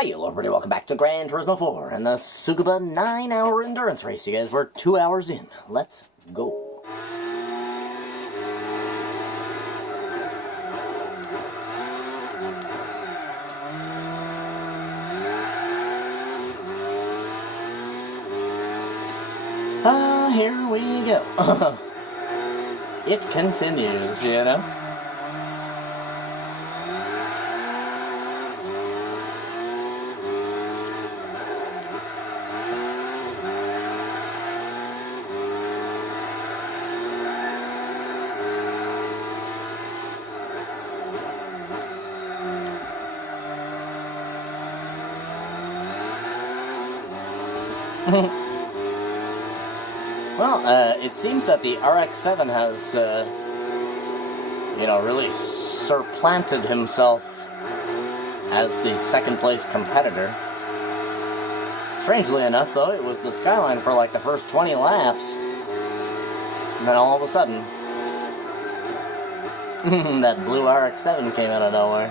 Hi, hello everybody, welcome back to Gran Turismo 4 and the Tsukuba 9-hour endurance race. You guys, we're 2 hours in. Let's go. Here we go. It continues, you know? Well, it seems that the RX-7 has, really supplanted himself as the second-place competitor. Strangely enough, though, it was the Skyline for, like, the first 20 laps. And then all of a sudden, that blue RX-7 came out of nowhere.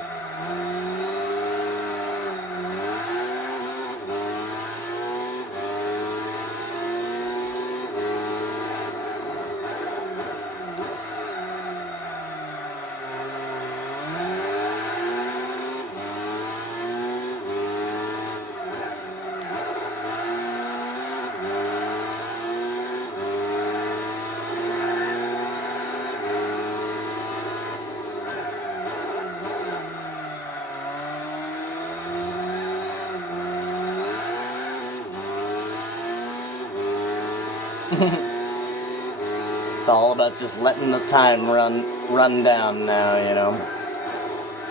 It's all about just letting the time run down now, you know.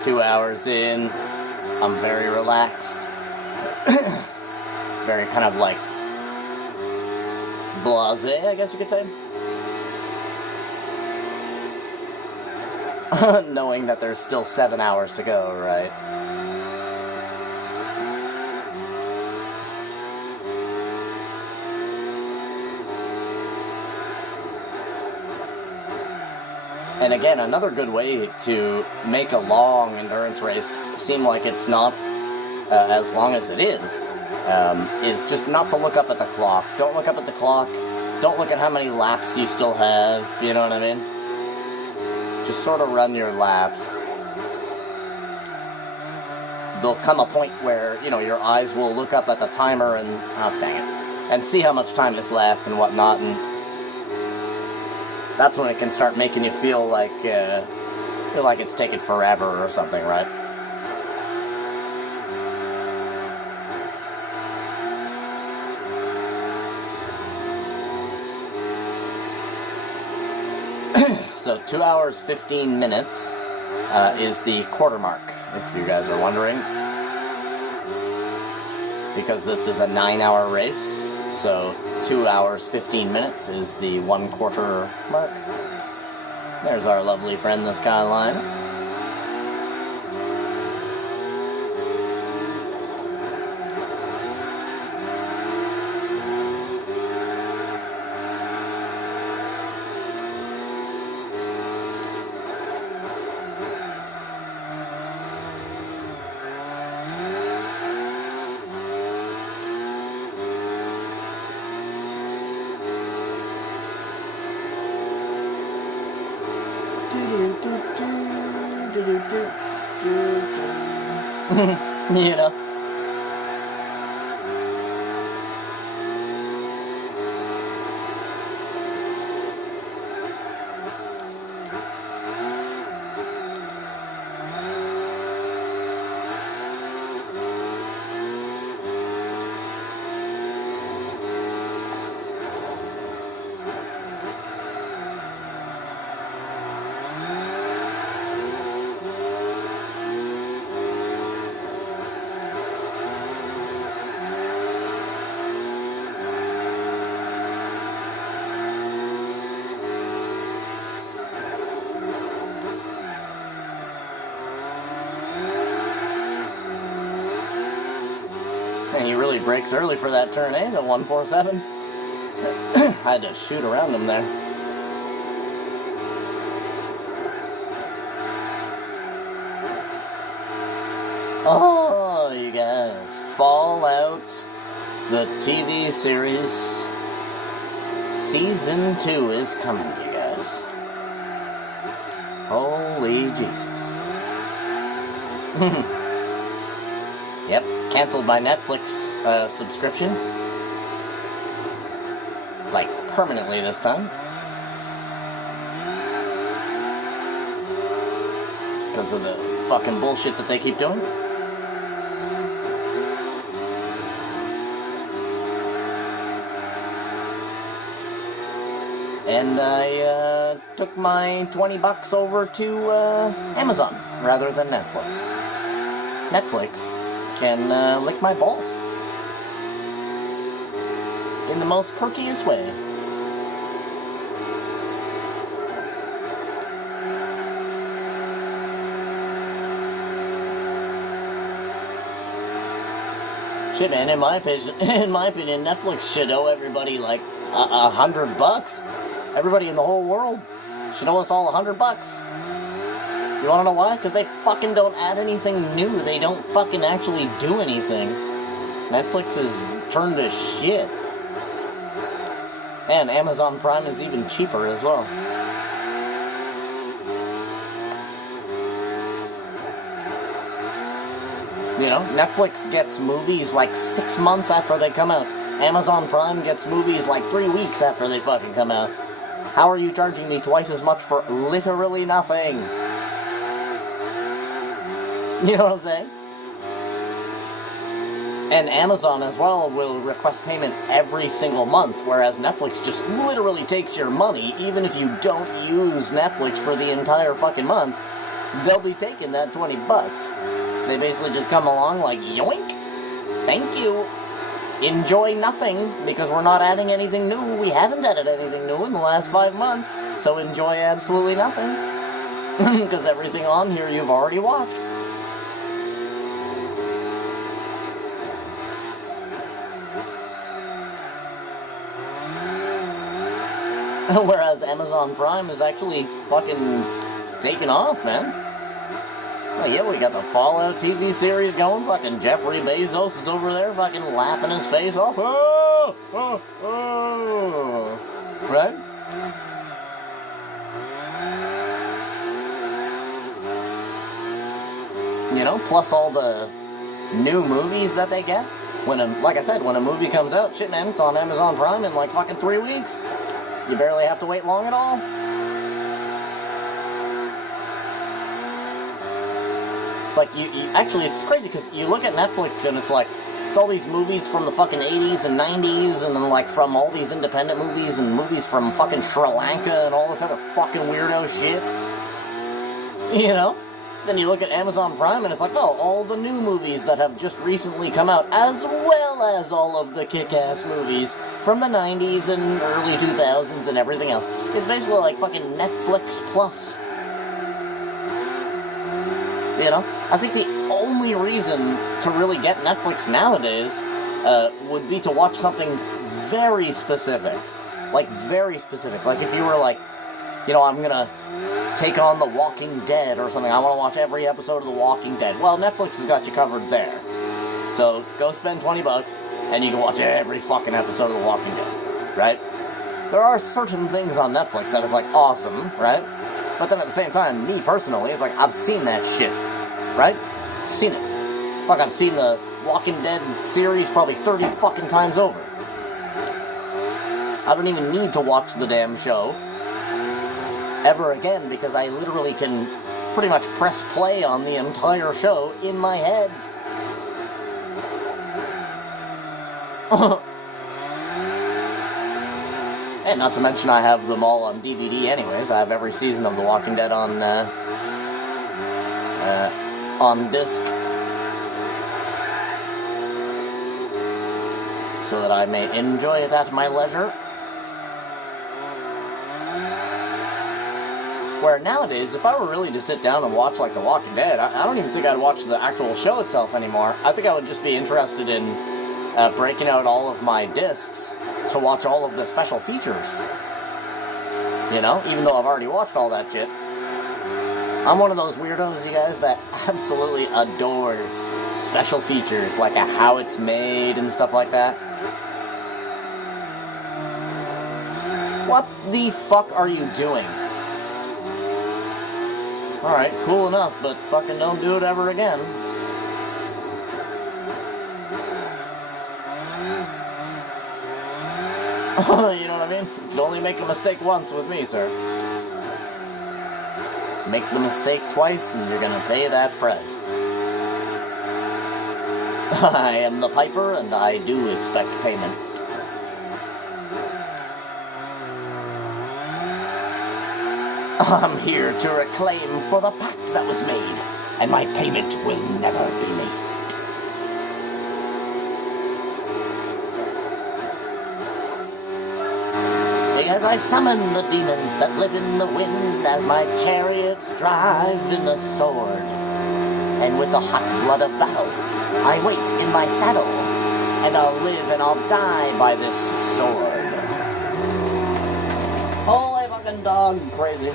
2 hours in, I'm very relaxed. Very kind of like blasé, I guess you could say. Knowing that there's still 7 hours to go, right? And again, another good way to make a long endurance race seem like it's not as long as it is just not to look up at the clock. Don't look up at the clock. Don't look at how many laps you still have, you know what I mean? Just sort of run your laps. There'll come a point where, you know, your eyes will look up at the timer and, oh, dang it, and see how much time is left and whatnot, and that's when it can start making you feel like it's taken forever or something, right? So 2 hours 15 minutes is the quarter mark, if you guys are wondering, because this is a 9-hour race. So 2 hours, 15 minutes is the 1/4 mark. There's our lovely friend, the Skyline. You know? And he really brakes early for that turn, eh? The 147. I had to shoot around him there. Oh, you guys. The TV series Season 2 is coming, you guys. Holy Jesus. Yep, canceled my Netflix subscription. Like, permanently this time. Because of the fucking bullshit that they keep doing. And I took my $20 over to Amazon rather than Netflix. Netflix can lick my balls in the most courteous way. Shit, man, in my opinion, Netflix should owe everybody like $100. Everybody in the whole world should owe us all $100. You wanna know why? Because they fucking don't add anything new. They don't fucking actually do anything. Netflix is turned to shit. And Amazon Prime is even cheaper as well. You know, Netflix gets movies like 6 months after they come out. Amazon Prime gets movies like 3 weeks after they fucking come out. How are you charging me twice as much for literally nothing? You know what I'm saying? And Amazon as well will request payment every single month, whereas Netflix just literally takes your money, even if you don't use Netflix for the entire fucking month, they'll be taking that $20. They basically just come along like, yoink, thank you. Enjoy nothing, because we're not adding anything new. We haven't added anything new in the last 5 months, so enjoy absolutely nothing. Because everything on here you've already watched. Whereas Amazon Prime is actually fucking taking off, man. Oh yeah, we got the Fallout TV series going. Fucking Jeffrey Bezos is over there fucking laughing his face off. Oh, oh, oh. Right? You know, plus all the new movies that they get. Like I said, when a movie comes out, shit man, it's on Amazon Prime in like fucking 3 weeks. You barely have to wait long at all. It's like, actually, it's crazy, because you look at Netflix, and it's like, it's all these movies from the fucking 80s and 90s, and then, like, from all these independent movies, and movies from fucking Sri Lanka, and all this other fucking weirdo shit. You know? Then you look at Amazon Prime, and it's like, oh, all the new movies that have just recently come out, as well as all of the kick-ass movies from the 90s and early 2000s and everything else. It's basically like fucking Netflix Plus. You know? I think the only reason to really get Netflix nowadays would be to watch something very specific. Like, very specific. Like, if you were like, you know, I'm gonna take on The Walking Dead or something. I want to watch every episode of The Walking Dead. Well, Netflix has got you covered there. So, go spend $20 and you can watch every fucking episode of The Walking Dead. Right? There are certain things on Netflix that is, like, awesome, right? But then at the same time, me personally, it's like, I've seen that shit. Right? Seen it. Fuck, I've seen the Walking Dead series probably 30 fucking times over. I don't even need to watch the damn show ever again, because I literally can pretty much press play on the entire show in my head. And not to mention I have them all on DVD anyways. I have every season of The Walking Dead on disc, so that I may enjoy it at my leisure. Where nowadays, if I were really to sit down and watch like The Walking Dead, I don't even think I'd watch the actual show itself anymore. I think I would just be interested in breaking out all of my discs to watch all of the special features. You know, even though I've already watched all that shit. I'm one of those weirdos, you guys, that absolutely adores special features, like how it's made and stuff like that. What the fuck are you doing? Alright, cool enough, but fucking don't do it ever again. You know what I mean? You only make a mistake once with me, sir. Make the mistake twice and you're gonna pay that price. I am the piper and I do expect payment. I'm here to reclaim for the pact that was made, and my payment will never be late. As I summon the demons that live in the wind, as my chariots drive in the sword, and with the hot blood of battle, I wait in my saddle, and I'll live and I'll die by this sword. Holy fucking dog, crazy.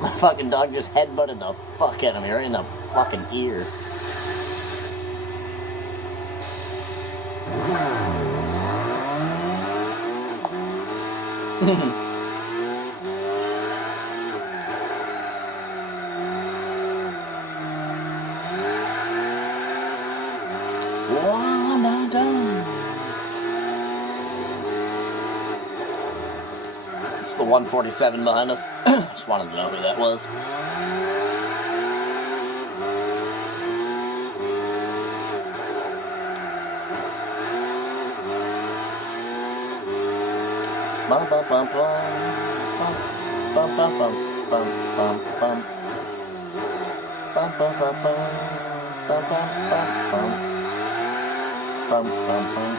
My fucking dog just headbutted the fuck out of me right in the fucking ear. It's the 147 behind us. Just wanted to know who that was. Bum bum bum bum bum bum bum bum bum bum bum bum bum bum bum bum bum bum.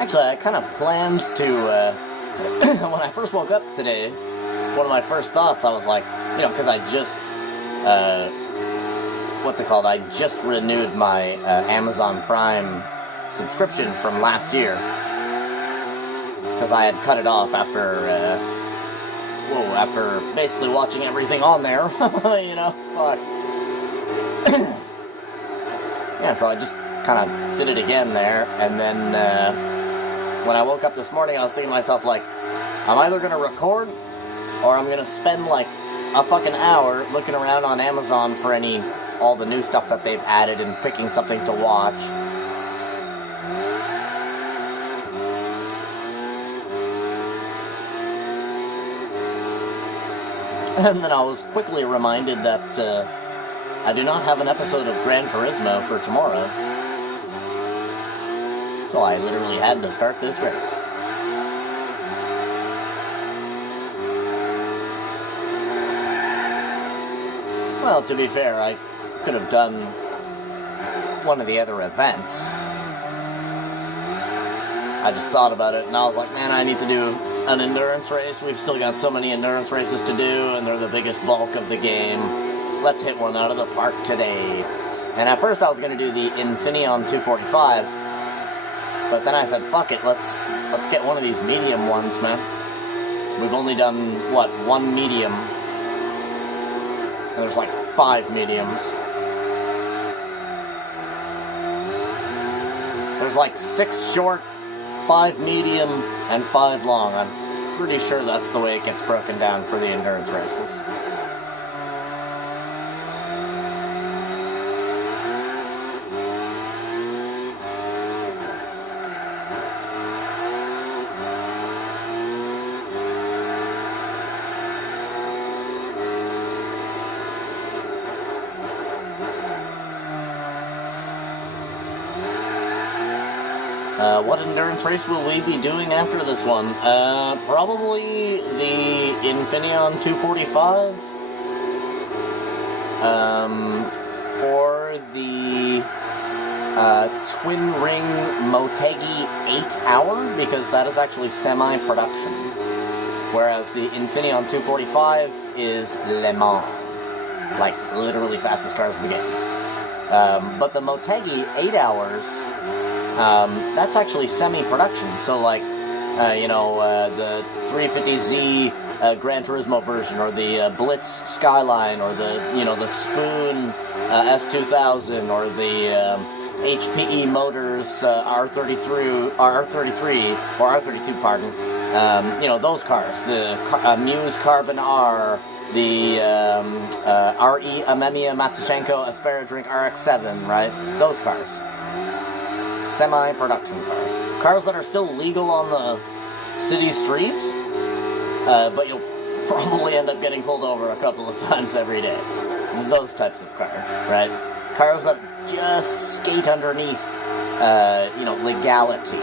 Actually, I kind of planned to, when I first woke up today, one of my first thoughts, I was like, you know, because I just, what's it called? I just renewed my Amazon Prime subscription from last year, because I had cut it off after, after basically watching everything on there, you know, fuck. Yeah, so I just kind of did it again there, and then, when I woke up this morning, I was thinking to myself, like, I'm either going to record, or I'm going to spend, like, a fucking hour looking around on Amazon for all the new stuff that they've added and picking something to watch. And then I was quickly reminded that, I do not have an episode of Gran Turismo for tomorrow. So I literally had to start this race. Well, to be fair, I could have done one of the other events. I just thought about it, and I was like, man, I need to do an endurance race. We've still got so many endurance races to do, and they're the biggest bulk of the game. Let's hit one out of the park today. And at first I was going to do the Infineon 245, but then I said, fuck it, let's get one of these medium ones, man. We've only done, what, one medium. And there's like 5 mediums. There's like 6 short, 5 medium, and 5 long. I'm pretty sure that's the way it gets broken down for the endurance races. What endurance race will we be doing after this one? Probably the Infineon 245, or the Twin Ring Motegi 8-hour, because that is actually semi-production, whereas the Infineon 245 is Le Mans, like literally fastest cars in the game. But the Motegi 8 hours, that's actually semi-production, so like, the 350Z Gran Turismo version, or the Blitz Skyline, or the Spoon S2000, or the HPE Motors R33, or R32, pardon. Those cars, the Muse Carbon R, the RE Amemiya Matsushenko Aspera Drink RX-7, right? Those cars. Semi-production cars. Cars that are still legal on the city streets, but you'll probably end up getting pulled over a couple of times every day. Those types of cars, right? Cars that just skate underneath, legality.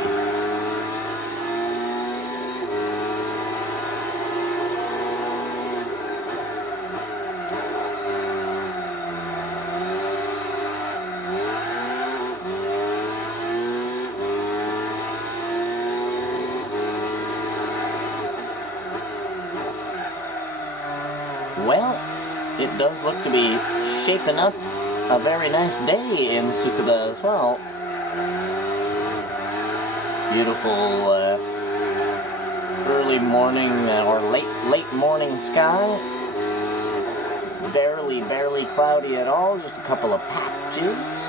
Well, it does look to be shaping up a very nice day in Tsukuba as well. Beautiful early morning or late morning sky. Barely cloudy at all, just a couple of patches.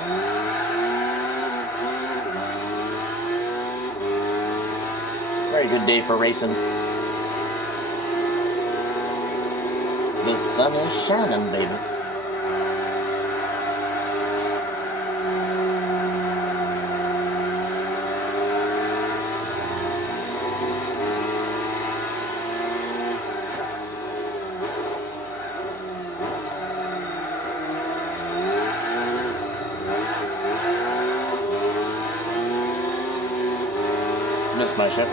Very good day for racing. The sun is shining, baby. Missed my ship.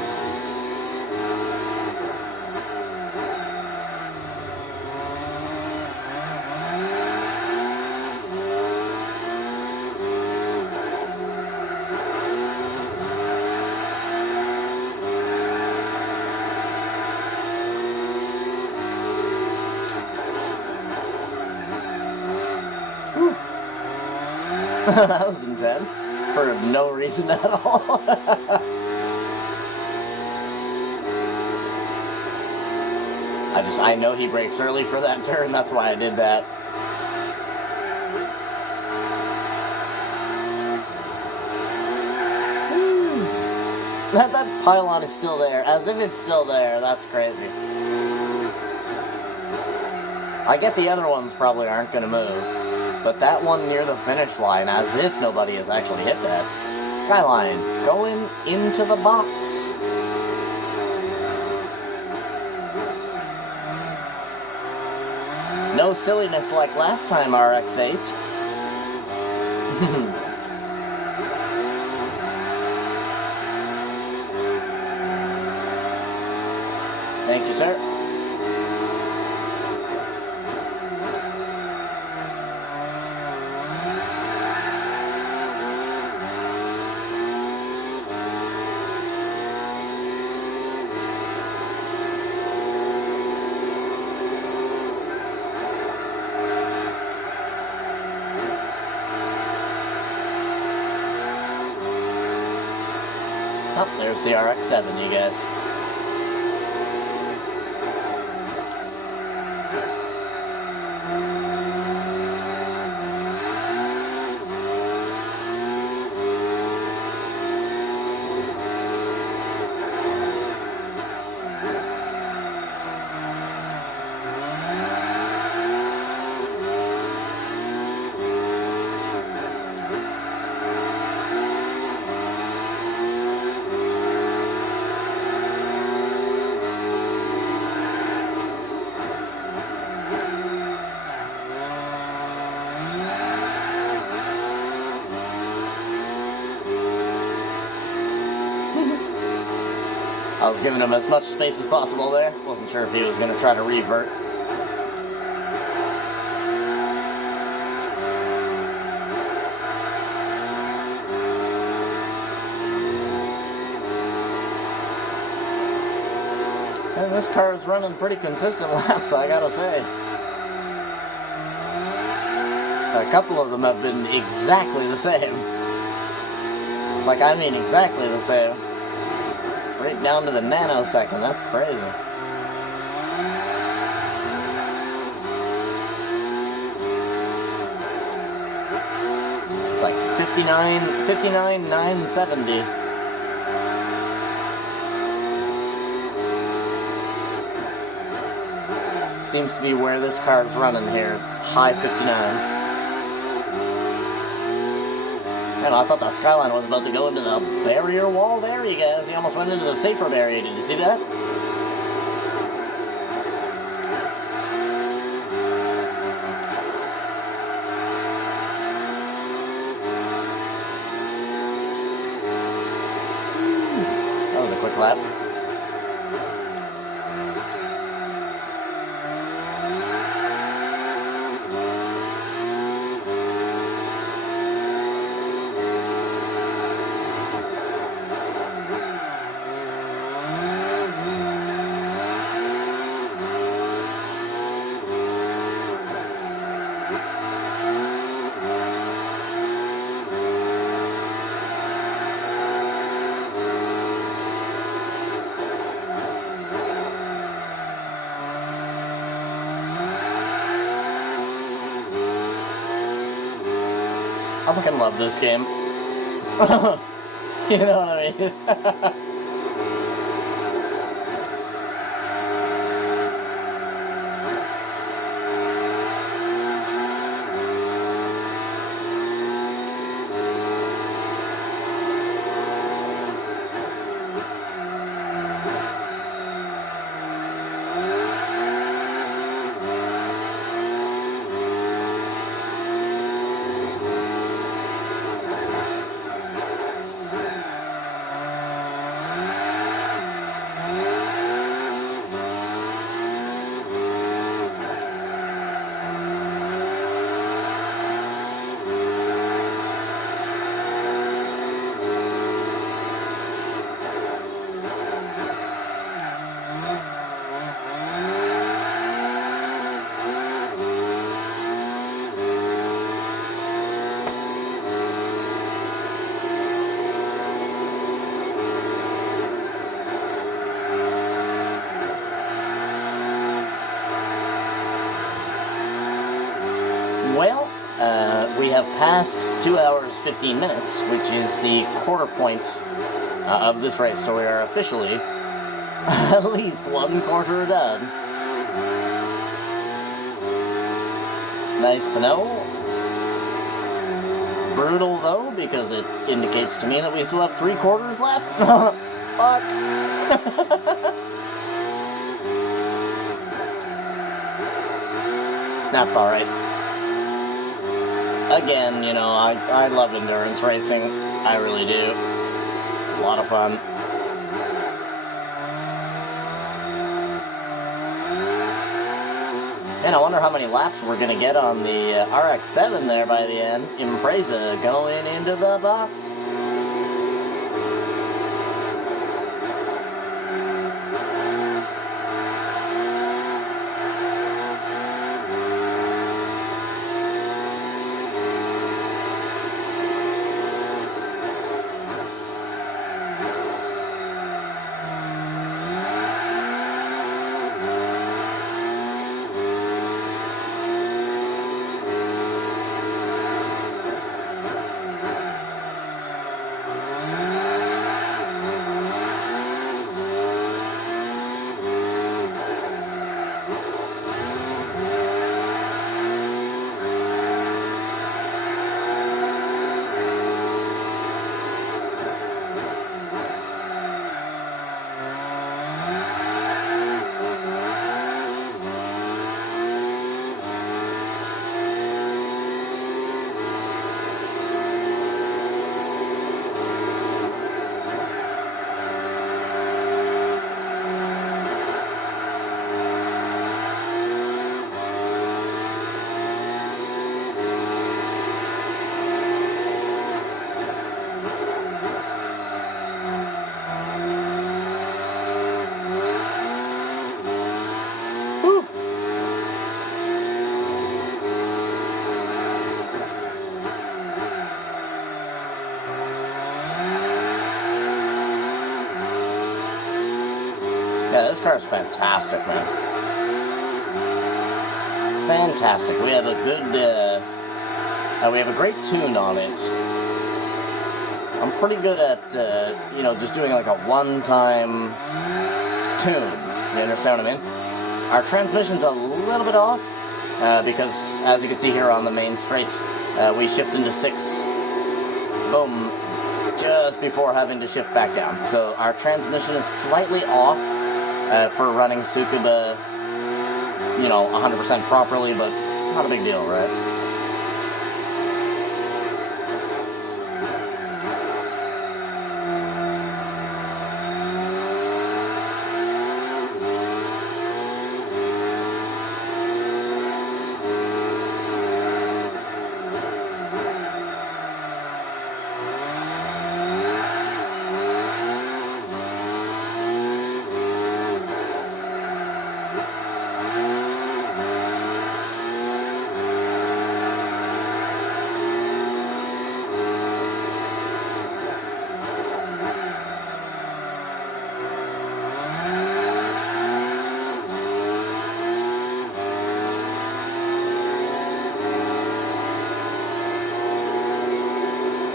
That was intense. For no reason at all. I know he brakes early for that turn, that's why I did that. That pylon is still there, as if it's still there. That's crazy. I get the other ones probably aren't going to move, but that one near the finish line, as if nobody has actually hit that. Skyline, going into the box. No silliness like last time, RX-8. Thank you, sir. Oh, there's the RX-7, you guys. I was giving him as much space as possible there. Wasn't sure if he was going to try to revert. And this car is running pretty consistent laps, I gotta say. A couple of them have been exactly the same. Like, I mean exactly the same. Right down to the nanosecond, that's crazy. It's like 59,970. Seems to be where this car's running here. It's high 59s. And I thought that Skyline was about to go into the barrier wall there, you guys. He almost went into the safer barrier. Did you see that? That was a quick lap. I fucking love this game. You know what I mean? Well, we have passed 2 hours 15 minutes, which is the quarter point of this race, so we are officially at least 1 quarter done. Nice to know. Brutal though, because it indicates to me that we still have 3 quarters left. Fuck. That's alright. Again, you know, I love endurance racing. I really do. It's a lot of fun. And I wonder how many laps we're going to get on the RX-7 there by the end. Impreza going into the box. this car is fantastic, man. Fantastic. We have a good, we have a great tune on it. I'm pretty good at, you know, just doing like a one-time tune. You understand what I mean? Our transmission's a little bit off, because, as you can see here on the main straight, we shift into 6, boom, just before having to shift back down. So our transmission is slightly off for running Tsukuba, you know, 100% properly, but not a big deal, right?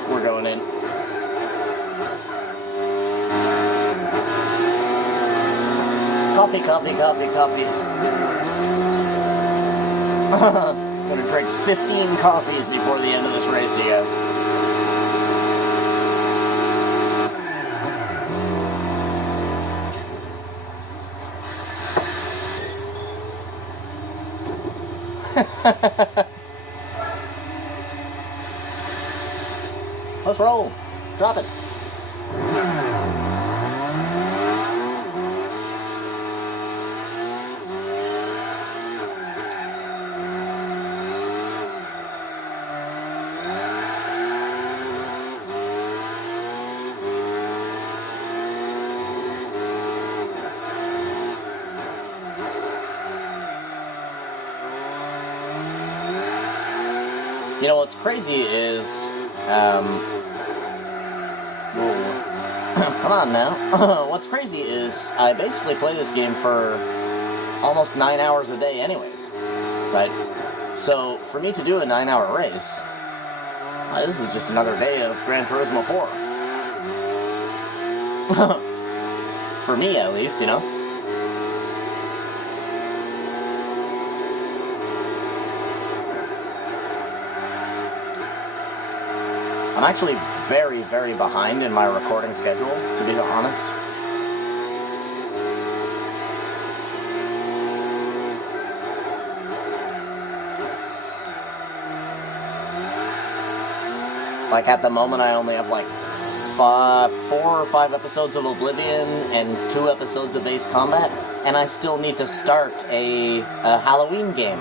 We're going in. Coffee, coffee, coffee, coffee. Gonna drink 15 coffees before the end of this race, you guys. Let's roll. Drop it. You know what's crazy is, come on now. What's crazy is I basically play this game for almost 9 hours a day anyways, right? So for me to do a 9-hour race, this is just another day of Gran Turismo 4. For me, at least, you know? I'm actually very, very behind in my recording schedule, to be honest. Like, at the moment, I only have, like, 4 or 5 episodes of Oblivion and 2 episodes of Ace Combat, and I still need to start a Halloween game.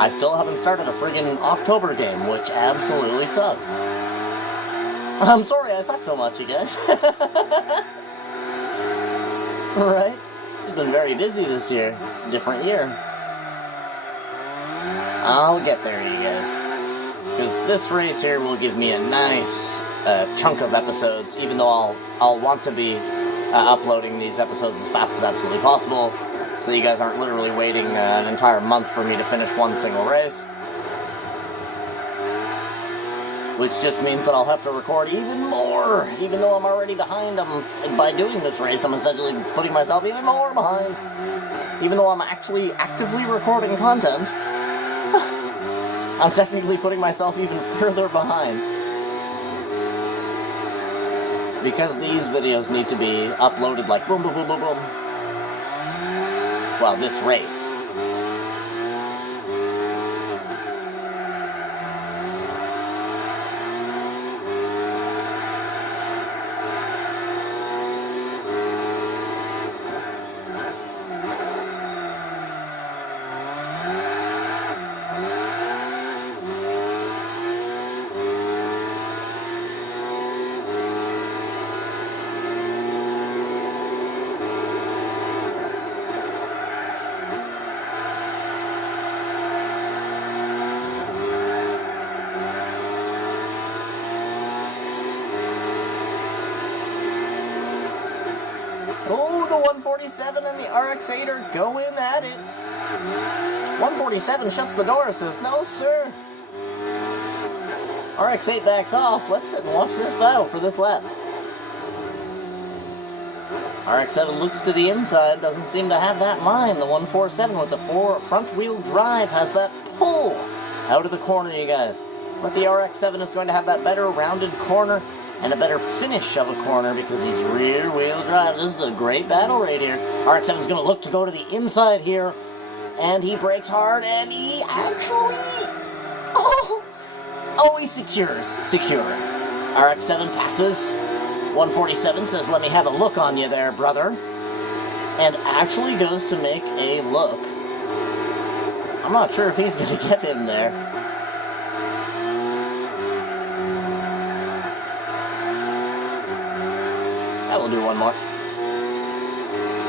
I still haven't started a friggin' October game, which absolutely sucks. I'm sorry I suck so much, you guys. Right? It's been very busy this year. It's a different year. I'll get there, you guys. Because this race here will give me a nice chunk of episodes, even though I'll want to be uploading these episodes as fast as absolutely possible, so you guys aren't literally waiting an entire month for me to finish one single race. Which just means that I'll have to record even more, even though I'm already behind. By doing this race, I'm essentially putting myself even more behind. Even though I'm actually actively recording content, I'm technically putting myself even further behind. Because these videos need to be uploaded like boom, boom, boom, boom, boom. Well, this race. 147 and the RX-8 are going at it. 147 shuts the door and says, no, sir. RX-8 backs off. Let's sit and watch this battle for this lap. RX-7 looks to the inside, doesn't seem to have that in mind. The 147 with the front-wheel drive has that pull out of the corner, you guys. But the RX-7 is going to have that better rounded corner and a better finish of a corner because he's rear-wheel drive. This is a great battle right here. RX-7 is going to look to go to the inside here, and he brakes hard, and he actually... Oh, he secures. Secure. RX-7 passes. 147 says, let me have a look on you there, brother. And actually goes to make a look. I'm not sure if he's going to get him there. I will do one more.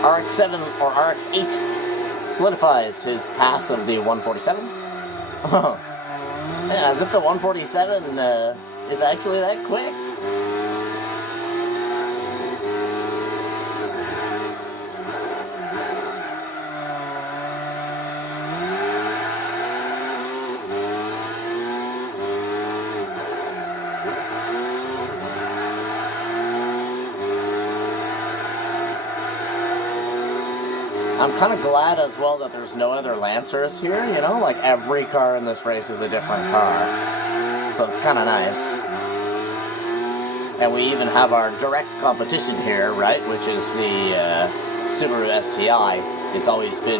RX-7 or RX-8 solidifies his pass of the 147. Yeah, as if the 147 is actually that quick. I'm kind of glad as well that there's no other Lancers here, you know, like every car in this race is a different car, so it's kind of nice. And we even have our direct competition here, right, which is the Subaru STI. It's always been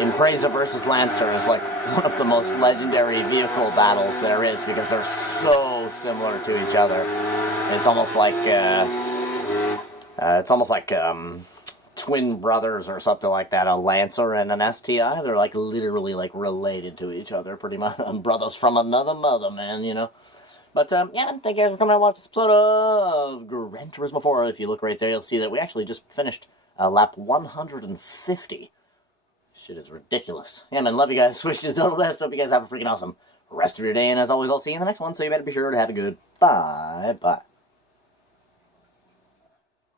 Impreza versus Lancer is like one of the most legendary vehicle battles there is because they're so similar to each other. It's almost like twin brothers or something like that, a Lancer and an STI. They're like literally like related to each other pretty much. Brothers from another mother, man, you know. But yeah, thank you guys for coming out and watching this episode of Gran Turismo 4. If you look right there, you'll see that we actually just finished lap 150. Shit is ridiculous. Yeah, man, love you guys. Wish you the total best. Hope you guys have a freaking awesome rest of your day. And as always, I'll see you in the next one. So you better be sure to have a good bye-bye.